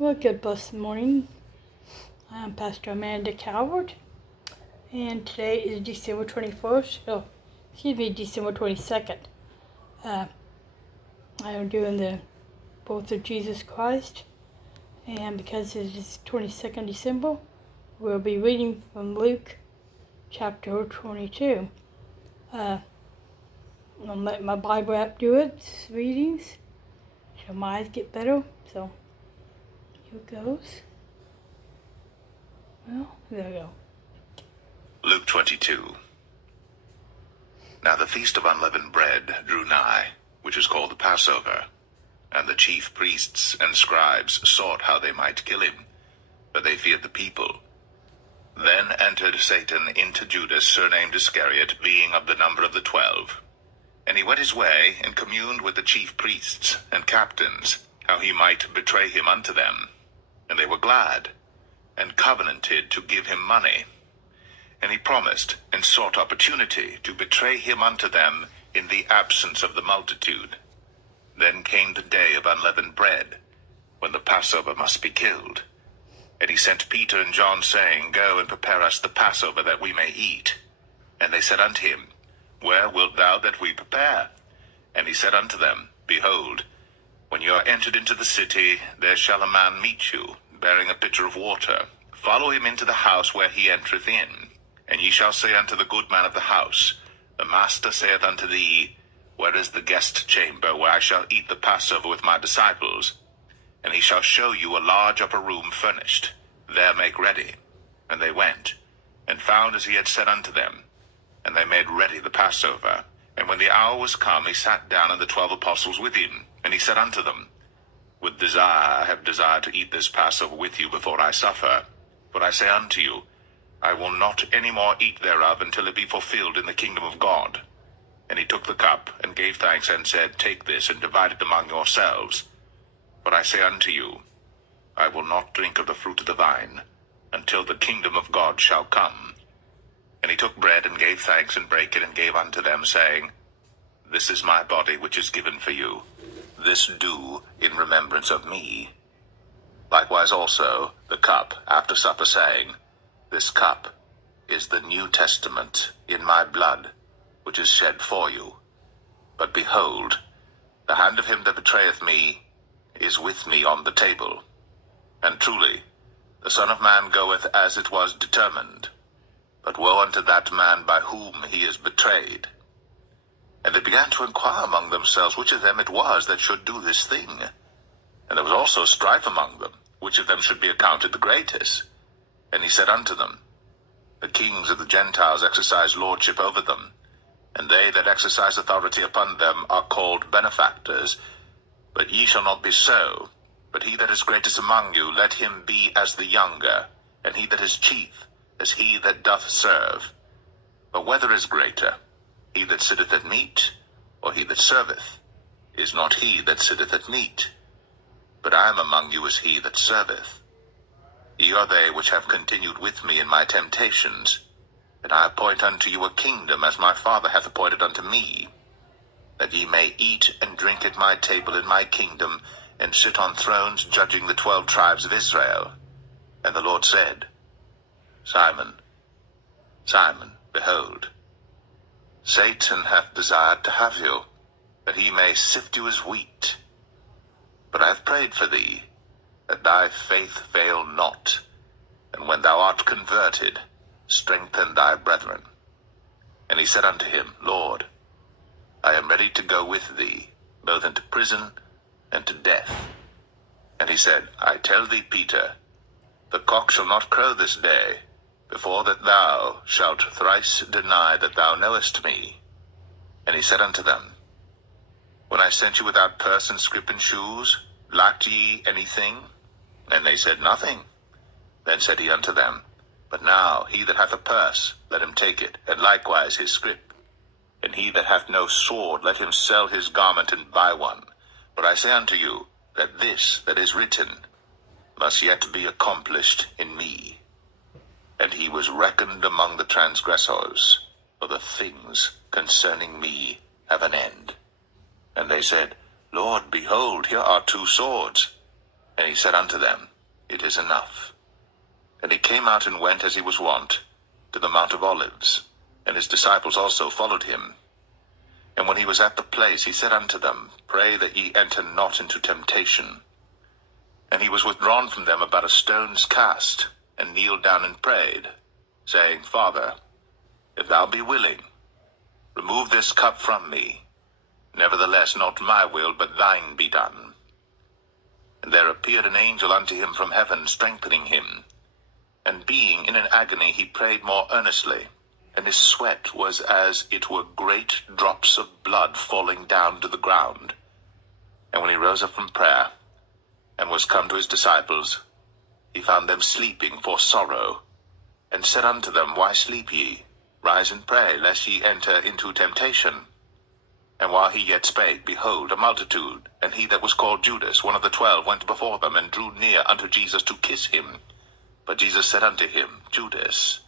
Well, good blessed morning. I'm Pastor Amanda Calvert, and today is December 21st. December 22nd. I am doing the birth of Jesus Christ, and because it is 22nd December, we'll be reading from Luke chapter 22. I'm going to let my Bible app do its readings, so my eyes get better, so here it goes. Well, there we go. Luke 22. Now the feast of unleavened bread drew nigh, which is called the Passover. And the chief priests and scribes sought how they might kill him, but they feared the people. Then entered Satan into Judas, surnamed Iscariot, being of the number of the 12. And he went his way, and communed with the chief priests and captains, how he might betray him unto them. And they were glad, and covenanted to give him money. And he promised and sought opportunity to betray him unto them in the absence of the multitude. Then came the day of unleavened bread, when the Passover must be killed. And he sent Peter and John, saying, Go and prepare us the Passover, that we may eat. And they said unto him, Where wilt thou that we prepare? And he said unto them, Behold, when you are entered into the city, there shall a man meet you, bearing a pitcher of water. Follow him into the house where he entereth in. And ye shall say unto the good man of the house, The master saith unto thee, Where is the guest chamber, where I shall eat the Passover with my disciples? And he shall show you a large upper room furnished. There make ready. And they went, and found as he had said unto them. And they made ready the Passover. And when the hour was come, he sat down, and the 12 apostles with him. And he said unto them, With desire I have desired to eat this Passover with you before I suffer. For I say unto you, I will not any more eat thereof until it be fulfilled in the kingdom of God. And he took the cup, and gave thanks, and said, Take this, and divide it among yourselves. For I say unto you, I will not drink of the fruit of the vine, until the kingdom of God shall come. And he took bread, and gave thanks, and brake it, and gave unto them, saying, This is my body, which is given for you. This do in remembrance of me. Likewise also the cup after supper, saying, This cup is the New Testament in my blood, which is shed for you. But behold, the hand of him that betrayeth me is with me on the table. And truly, the Son of Man goeth as it was determined. But woe unto that man by whom he is betrayed. And they began to inquire among themselves which of them it was that should do this thing. And there was also strife among them, which of them should be accounted the greatest. And he said unto them, The kings of the Gentiles exercise lordship over them, and they that exercise authority upon them are called benefactors. But ye shall not be so. But he that is greatest among you, let him be as the younger, and he that is chief, as he that doth serve. But whether is greater, he that sitteth at meat, or he that serveth? Is not he that sitteth at meat? But I am among you as he that serveth. Ye are they which have continued with me in my temptations, and I appoint unto you a kingdom, as my Father hath appointed unto me, that ye may eat and drink at my table in my kingdom, and sit on thrones judging the 12 tribes of Israel. And the Lord said, Simon, Simon, behold, Satan hath desired to have you, that he may sift you as wheat. But I have prayed for thee, that thy faith fail not, and when thou art converted, strengthen thy brethren. And he said unto him, Lord, I am ready to go with thee, both into prison and to death. And he said, I tell thee, Peter, the cock shall not crow this day, before that thou shalt thrice deny that thou knowest me. And he said unto them, When I sent you without purse and scrip and shoes, lacked ye anything? And they said, Nothing. Then said he unto them, But now he that hath a purse, let him take it, and likewise his scrip. And he that hath no sword, let him sell his garment and buy one. For I say unto you, that this that is written must yet be accomplished in me. And he was reckoned among the transgressors, for the things concerning me have an end. And they said, Lord, behold, here are 2 swords. And he said unto them, it is enough. And he came out and went as he was wont, to the Mount of Olives, and his disciples also followed him. And when he was at the place, he said unto them, Pray that ye enter not into temptation. And he was withdrawn from them about a stone's cast, and kneeled down and prayed, saying, Father, if thou be willing, remove this cup from me. Nevertheless, not my will, but thine be done. And there appeared an angel unto him from heaven, strengthening him. And being in an agony, he prayed more earnestly, and his sweat was as it were great drops of blood falling down to the ground. And when he rose up from prayer, and was come to his disciples, he found them sleeping for sorrow, and said unto them, Why sleep ye? Rise and pray, lest ye enter into temptation. And while he yet spake, behold, a multitude, and he that was called Judas, one of the 12, went before them, and drew near unto Jesus to kiss him. But Jesus said unto him, Judas,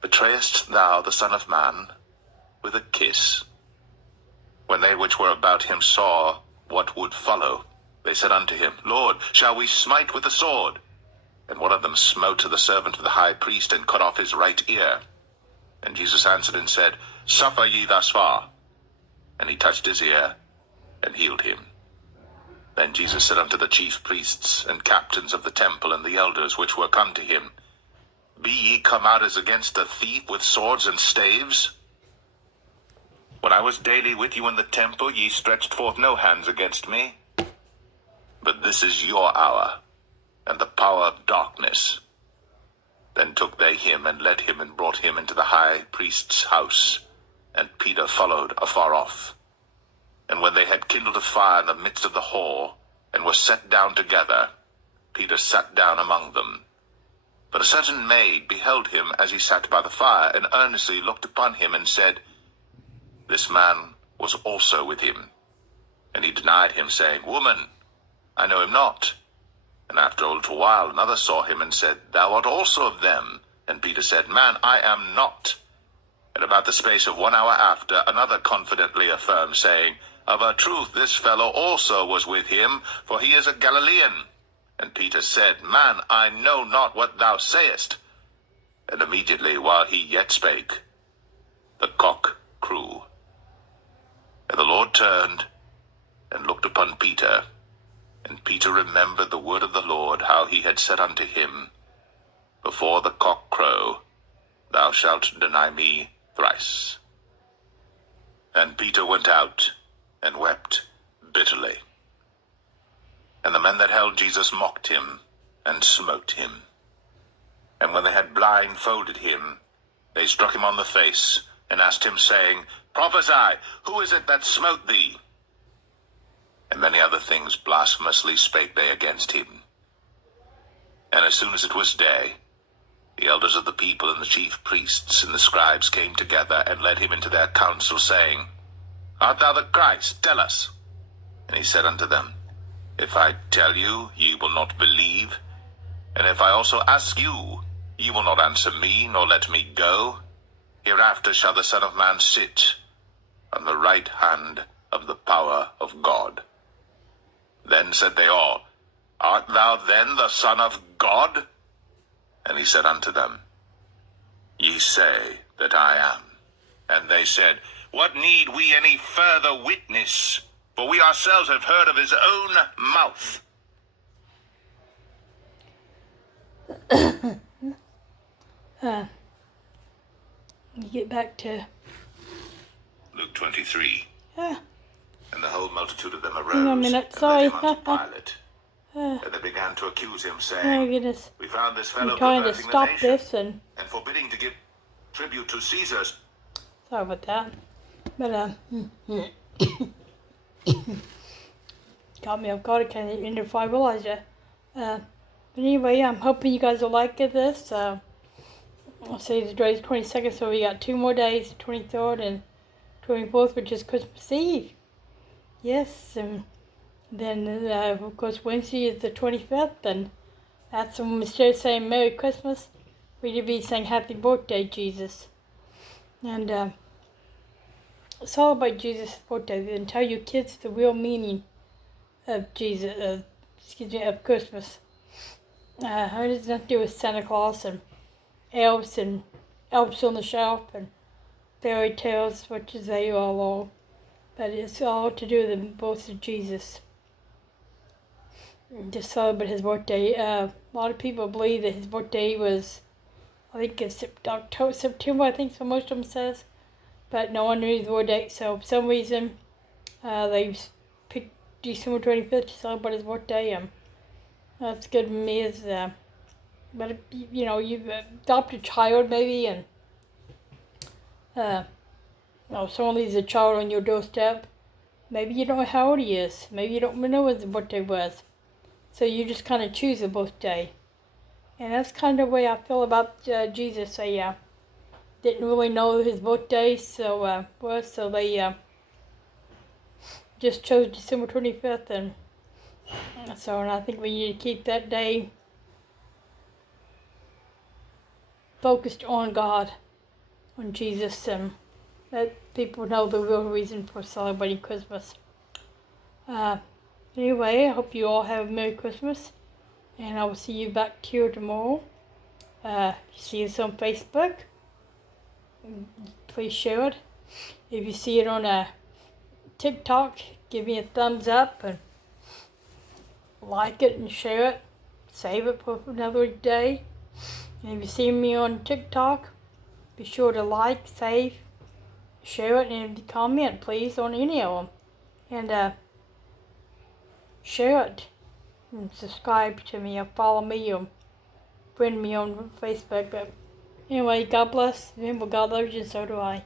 betrayest thou the Son of Man with a kiss? When they which were about him saw what would follow, they said unto him, Lord, shall we smite with the sword? And one of them smote the servant of the high priest, and cut off his right ear. And Jesus answered and said, Suffer ye thus far. And he touched his ear, and healed him. Then Jesus said unto the chief priests and captains of the temple, and the elders which were come to him, Be ye come out as against a thief with swords and staves? When I was daily with you in the temple, ye stretched forth no hands against me. But this is your hour, and the power of darkness. Then took they him, and led him, and brought him into the high priest's house. And Peter followed afar off. And when they had kindled a fire in the midst of the hall, and were set down together, Peter sat down among them. But a certain maid beheld him as he sat by the fire, and earnestly looked upon him, and said, This man was also with him. And he denied him, saying, Woman, I know him not. And after a little while another saw him, and said, Thou art also of them. And Peter said, Man, I am not. And about the space of 1 hour after, another confidently affirmed, saying, Of a truth this fellow also was with him, for he is a Galilean. And Peter said, Man, I know not what thou sayest. And immediately, while he yet spake, the cock crew. And the Lord turned, and looked upon Peter. And Peter remembered the word of the Lord, how he had said unto him, Before the cock crow, thou shalt deny me thrice. And Peter went out, and wept bitterly. And the men that held Jesus mocked him, and smote him. And when they had blindfolded him, they struck him on the face, and asked him, saying, Prophesy, who is it that smote thee? And many other things blasphemously spake they against him. And as soon as it was day, the elders of the people, and the chief priests, and the scribes came together, and led him into their council, saying, Art thou the Christ? Tell us. And he said unto them, If I tell you, ye will not believe. And if I also ask you, ye will not answer me, nor let me go. Hereafter shall the Son of Man sit on the right hand of the power of God. Then said they all, Art thou then the Son of God? And he said unto them, Ye say that I am. And they said, What need we any further witness? For we ourselves have heard of his own mouth. Get back to Luke 23. and the whole multitude of them arose, hang on a minute, and sorry. led him unto Pilate. And they began to accuse him, Oh saying, goodness. We found this fellow I'm trying to perverting the stop nation, this and and forbidding to give tribute to Caesar's. sorry about that. But got me off guard, kind of in if I realized it. But anyway, I'm hoping you guys will like this. I'll say today's 22nd, so we got 2 more days, the 23rd and 24th, which is Christmas Eve. Yes, and then of course Wednesday is the 25th, and that's when we start saying Merry Christmas. We're to be saying Happy Birthday, Jesus. And celebrate Jesus' birthday and tell your kids the real meaning of Jesus, of Christmas. It has nothing to do with Santa Claus and elves on the shelf and fairy tales, which is they all are. But it's all to do with the birth of Jesus. To celebrate his birthday. A lot of people believe that his birthday was, I think it's October, September, I think so most of them says. But no one knew his birthday, so for some reason they picked December 25th to celebrate his birthday. That's good for me. But if, you've adopted a child maybe, and someone leaves a child on your doorstep. Maybe you don't know how old he is. Maybe you don't know what his birthday was. So you just kind of choose a birthday. And that's kind of the way I feel about Jesus. I didn't really know his birthday, so they just chose December 25th, and I think we need to keep that day focused on God, on Jesus, and let people know the real reason for celebrating Christmas. Anyway, I hope you all have a Merry Christmas, and I will see you back here tomorrow. See us on Facebook. Please share it. If you see it on TikTok, give me a thumbs up and like it and share it. Save it for another day. And if you see me on TikTok, be sure to like, save, share it, and comment, please, on any of them. And share it. And subscribe to me or follow me or friend me on Facebook. But anyway, God bless. Remember, God loves you, and so do I.